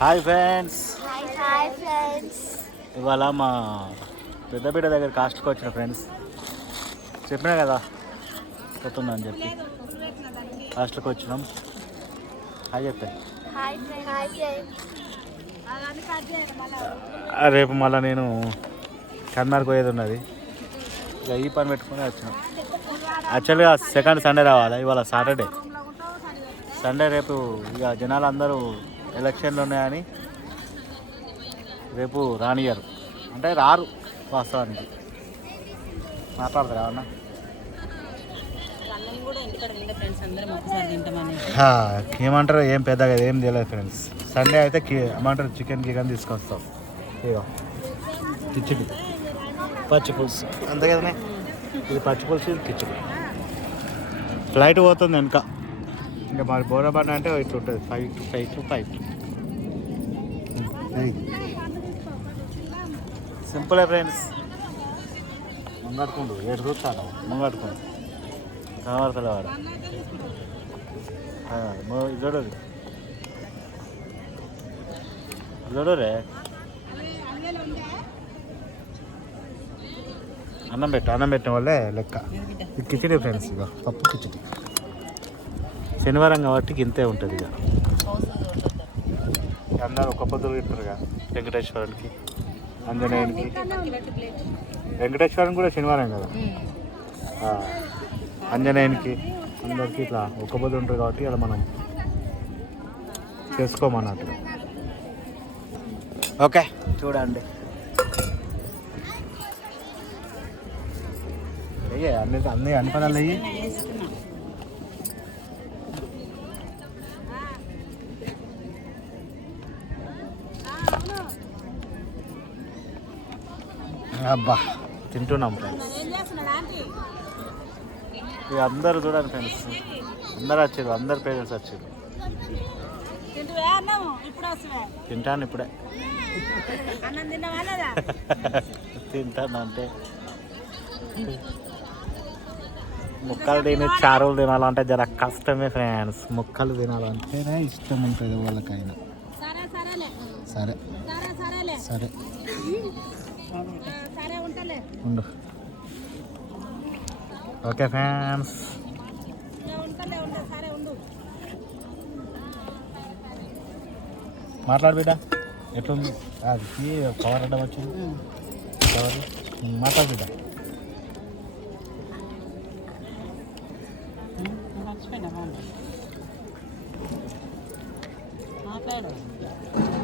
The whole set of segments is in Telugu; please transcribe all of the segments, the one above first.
Hi friends, hi friends. ఇవాళ మా పెద్దపీట దగ్గర కాస్ట్కి వచ్చిన ఫ్రెండ్స్. చెప్పినా కదా పోతున్నా అని చెప్పి కాస్ట్కి వచ్చినాం. హాయ్ చెప్పే. రేపు మళ్ళీ నేను కన్మార్కి పోయేది ఉన్నది. ఇక ఈ పని పెట్టుకుని వచ్చినాం. యాక్చువల్గా సెకండ్ సండే రావాలి, ఇవాళ సాటర్డే. సండే రేపు ఇక జనాలు అందరూ ఎలక్షన్లు ఉన్నాయని రేపు రానియరు, అంటే రారు వాస్తవానికి. మాట్లాడతారా అన్న? ఏమంటారు, ఏం పెద్దగా ఏం తెలియదు ఫ్రెండ్స్. సండే అయితే ఏమంటారు, చికెన్ తీసుకొస్తాం. ఇక కిచిడి పచ్చి పులుసు అంతే కదనే. ఇది పచ్చి పులుసు, ఇది కిచిడి. ఫ్లైట్ పోతుంది వెనక. ఇంకా మరి బోరబండ అంటే ఇట్లా ఉంటుంది, 5 to 5. సింపులే ఫ్రెండ్స్. ముంగట్టుకుండు ఏడు చూస్తాను, ముంగట్టుకుండు కనబడతలే వాడు. చూడరు చూడరే. అన్నం పెట్టిన వాళ్ళే లెక్క. ఇది కిచిడి ఫ్రెండ్స్, ఇక పప్పు కిచిడి. శనివారం కాబట్టి ఇంతే ఉంటుంది. ఇక అందరూ ఒక్క పొద్దులు ఇస్తారుగా వెంకటేశ్వరునికి, ఆంజనేయునికి. వెంకటేశ్వరం కూడా శనివారం కదా. ఆంజనేయునికి అందరికీ ఇట్లా ఒక్క పొద్దు ఉంటుంది కాబట్టి ఇలా మనం చేసుకోమన్నట్టు. ఓకే చూడండి. అయ్యే అన్ని పదాలు అయ్యి. అబ్బా తింటున్నాం ఫ్రెండ్స్. ఇక అందరూ చూడండి ఫ్రెండ్స్, అందరు వచ్చారు, అందరు పేరెంట్స్ వచ్చారు. తింటాను ఇప్పుడే. తింటాను అంటే ముక్కలు తిని చారులు తినాలంటే జర కష్టమే ఫ్రెండ్స్. ముక్కలు తినాలంటేనే ఇష్టం ఉంటుంది వాళ్ళకైనా. సరే సరే ఉండు. ఓకే ఫ్రెండ్స్, మాట్లాడు బిడ్డ. ఎట్లుంది అది కవర్ అడ్డం వచ్చింది కవర్. మాట్లాడు బిడ్డ.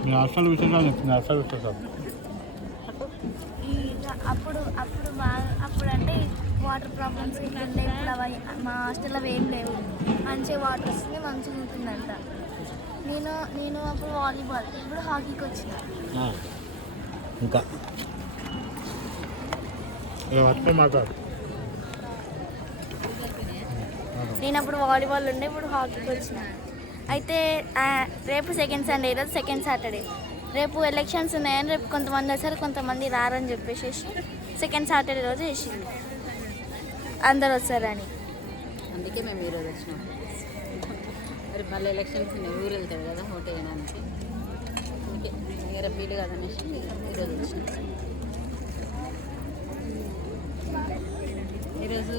నేను అసలు విషయాలు చెప్తుంది, అసలు విషయం. అప్పుడు అంటే వాటర్ ప్రాబ్లమ్స్ ఇట్లా ఉండే. ఇప్పుడు అవి మా హాస్టల్లో ఏం లేవు. మంచిగా వాటర్ వస్తుంది, మంచిగా ఉంటుందంట. నేను అప్పుడు వాలీబాల్, ఇప్పుడు హాకీకి వచ్చిన. ఇంకా నేను అప్పుడు వాలీబాల్ ఉండే, ఇప్పుడు హాకీకి వచ్చిన. అయితే రేపు సెకండ్ సండే, ఈరోజు సెకండ్ సాటర్డే. రేపు ఎలక్షన్స్ ఉన్నాయని రేపు కొంతమంది వస్తారు, కొంతమంది రారని చెప్పేసి సెకండ్ సాటర్డే రోజు వేసింది. అందరు వస్తారని, అందుకే మేము ఈరోజు వచ్చినాం. మరి మళ్ళీ ఎలక్షన్స్ ఊరు వెళ్తాడు కదా ఓటు వేయడానికి. ఓకే రేపు వీలు కదనేసి ఈరోజు వచ్చినాం. ఈరోజు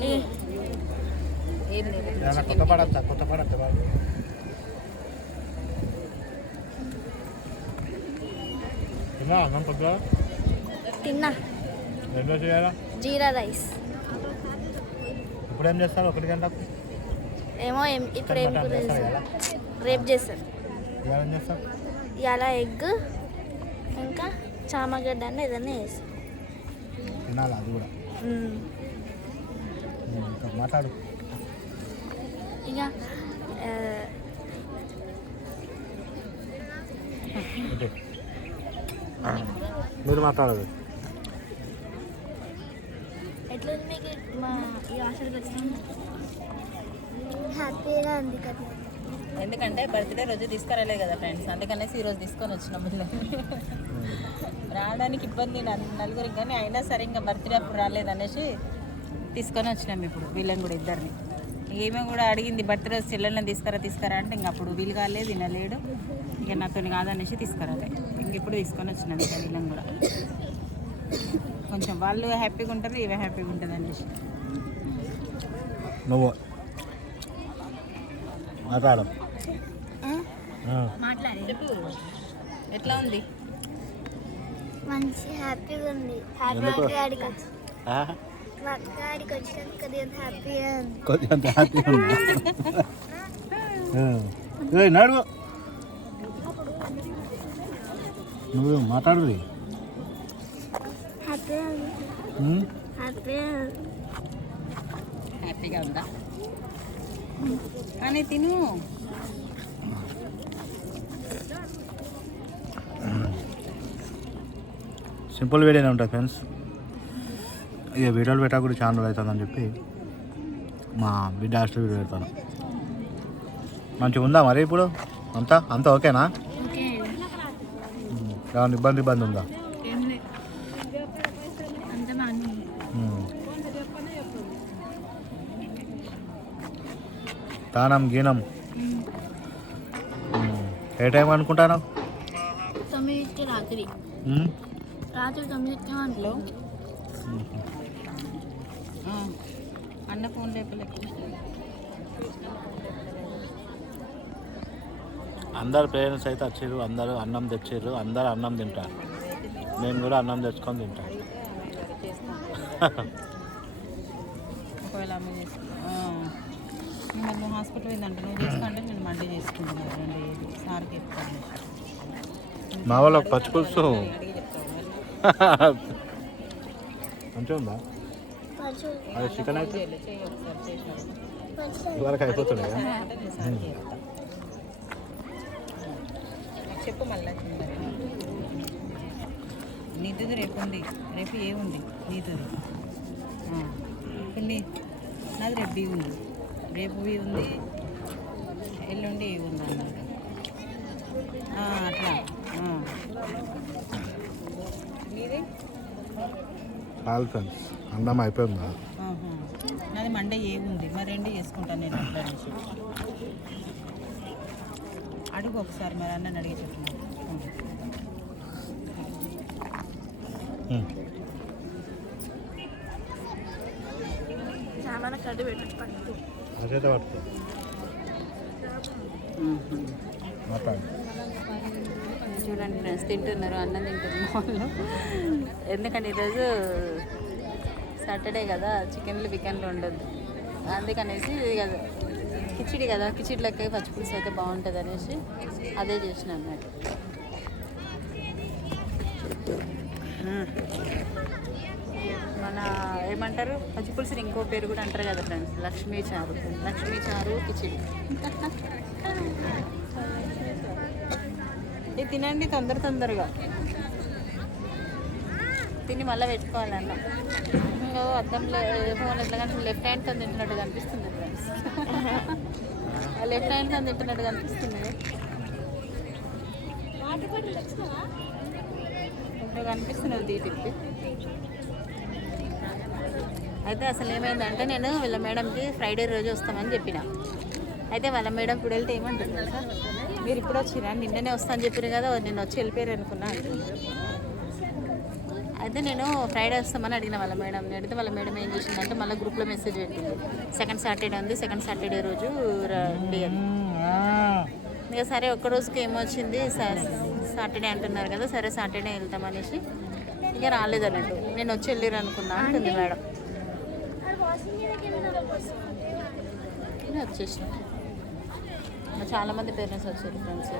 ఏం లేదు, తిన్నా. జీరా రైస్. ఇప్పుడు ఏం చేస్తారు 1 గంటకు? ఏమో ఇప్పుడు ఏం రేపు చేస్తారు. ఇలా ఎగ్ ఇంకా చామగడ్డ అని ఏదన్నా వేస్తారు. తినాలి అది కూడా. మాట్లాడు ఇక మీరు మాట్లాడదు. ఎట్లా మీకు మా ఈ హాస్టల్కి వచ్చినాం? హ్యాపీగా ఉంది కదా. ఎందుకంటే బర్త్డే రోజు తీసుకురాలేదు కదా ఫ్రెండ్స్, అందుకనేసి ఈరోజు తీసుకొని వచ్చినాం. రావడానికి ఇబ్బంది నలుగురికి, కానీ అయినా సరే ఇంకా బర్త్డే అప్పుడు రాలేదనేసి తీసుకొని వచ్చినాం. ఇప్పుడు వీళ్ళని కూడా ఇద్దరిని. ఈమె కూడా అడిగింది బర్త్డే చెల్లెళ్ళని తీసుకురా అంటే ఇంక అప్పుడు వీలు కాలేదు, వినలేడు. ఇక నాతో కాదనేసి తీసుకురాలే ఇంకెప్పుడు తీసుకొని వచ్చినాను శరీరం కూడా కొంచెం వాళ్ళు హ్యాపీగా ఉంటారు ఇవే హ్యాపీగా ఉంటుంది అనేసి నువ్వు మాట్లాడడం చెప్పు ఎట్లా ఉంది మంచి హ్యాపీగా ఉంది ఎందుకు? ఆడికి వచ్చి మా అక్క ఆడికి వచ్చినందుకు కొద్దిగా హ్యాపీగా ఉంది కొంచెం హ్యాపీగా ఉన్నా నడువు నువ్వు మాట్లాడు హ్యాపీగా ఉంది హ్యాపీగా ఉంది హ్యాపీగా ఉందా కానీ తిను సింపుల్ వీడియోనే ఉంటుంది ఫ్రెండ్స్. ఇక వీడియోలు పెట్టా కూడా చాలా రోజులు అవుతుందని చెప్పి మా బిడ్డ హాస్టల్ వీడియో పెడతాను. మంచిగా ఉందా మరి ఇప్పుడు అంతా ఓకేనా? ఓకే ఏమైనా ఇబ్బంది ఉందా? ఏం లేదు అంత బాగానే ఉంది. తానం గీనం ఏ టైం అనుకుంటాను? 9కి రాత్రి 9కి హలో అన్న ఫోన్ లేపలే అందరు పేరెంట్స్ అయితే వచ్చారు, అందరూ అన్నం తెచ్చారు, అందరూ అన్నం తింటారు. నేను కూడా అన్నం తెచ్చుకొని తింటాను. ఒకవేళ అమ్మ చేసుకుంటా నువ్వు హాస్పిటల్ పోయిందంటే నువ్వు చేసుకుంటే నేను మండే చేసుకుంటున్నాను రండి సార్కి చెప్తాను మా వాళ్ళకి పచ్చి పులుసు అడిగి చెప్తాను మంచిగా ఉందా? అదే చికెన్ అయితే చెయ్యి ఒకసారి చేసినప్పుడు ఇవరకు అయిపోతుండే కదా? అంటే నేను సార్కి చెప్తాను చెప్పు మళ్ళీ నీతుది రేపు ఉంది రేపు ఏ ఉంది నీతుది కొన్ని నాది రేపు బీ ఉంది రేపు బీ ఉంది ఎల్లుండి ఏ ఉంది అన్నమాట అట్లా నీది చాలు ఫ్రెండ్స్, అన్నం అయిపోయింది కదా? నాది మండే ఏ ఉంది మరి రెండు చేసుకుంటాను నేను అట్లా అనేసి అడుగు ఒకసారి మరి అన్నని అడిగి చెప్తున్నాను చాలా కడ్డు పెట్టచ్చు పట్టు అదైతే పట్టుకో మాట్లాడు. చూడండి ఫ్రెండ్స్ తింటున్నారు అన్నం తింటున్నారు వాళ్ళు ఎందుకంటే ఈరోజు సాటర్డే కదా చికెన్లు బికెన్లు ఉండదు అందుకనేసి కదా కిచిడి కదా కిచిడిలకి పచ్చిపులుసు అయితే బాగుంటుంది అనేసి అదే చేసిన అన్నట్టు మన ఏమంటారు పచ్చిపులుసుని ఇంకో పేరు కూడా అంటారు కదా ఫ్రెండ్స్ లక్ష్మీ చారు కిచిడి ఇది తినండి తొందరగా తిని మళ్ళీ పెట్టుకోవాలన్న ఇంకా అద్దంలో ఫోన్ ఎట్లా కానీ లెఫ్ట్ హ్యాండ్తో తింటున్నట్టు కనిపిస్తుంది ఫ్రెండ్స్ లెఫ్ట్ హ్యాండ్తో తింటున్నట్టు కనిపిస్తుంది ఇప్పుడు కనిపిస్తున్నది దీటికి అయితే అసలు ఏమైందంటే నేను వీళ్ళ మేడంకి ఫ్రైడే రోజు వస్తామని చెప్పిన అయితే వాళ్ళ మేడం ఇప్పుడు వెళ్తే ఏమంటుంది సార్ మీరు ఇప్పుడు వచ్చిరా నిన్ననే వస్తాను చెప్పారు కదా నేను వచ్చి వెళ్ళిపోయారు అనుకున్నా అయితే నేను ఫ్రైడే వస్తామని అడిగిన వాళ్ళ మేడం అడిగితే వాళ్ళ మేడం ఏం చేసిందంటే మళ్ళీ గ్రూప్లో మెసేజ్ పెట్టింది సెకండ్ సాటర్డే ఉంది సెకండ్ సాటర్డే రోజు రండి అని ఇక సరే ఒక్క రోజుకి ఏమొచ్చింది సాటర్డే అంటున్నారు కదా సరే సాటర్డే వెళ్తామనేసి ఇక రాలేదు అన్నట్టు నేను వచ్చి వెళ్ళారు అనుకున్నా అంటుంది మేడం వచ్చేసిన చాలామంది పేరెంట్స్ వచ్చారు ఫ్రెండ్స్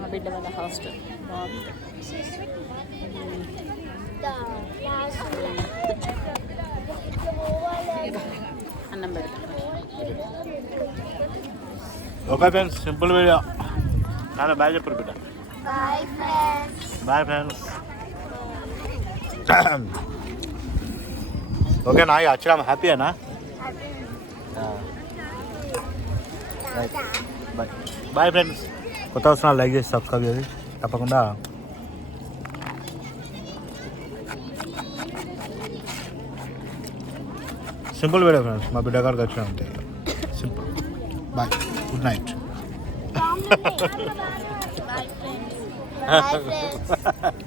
మా బిడ్డ వాళ్ళ హాస్టల్ బాగుంది అన్నం పెడతాం ఓకే ఫ్రెండ్స్, సింపుల్ వీడియో. నాన్న బాయ్ చెప్పరు బిడ్డ. Bye friends. ఓకేనా వచ్చాము హ్యాపీయేనా? Bye bye friends. కొత్త వస్తున్నా లైక్ చేసి సబ్స్క్రైబ్ చేసి తప్పకుండా సింపుల్ వీడియో ఫ్రెండ్స్. మా బిడ్డ గారికి వచ్చినా అంతే simple. Bye. Good night. Bye friends. Bye friends.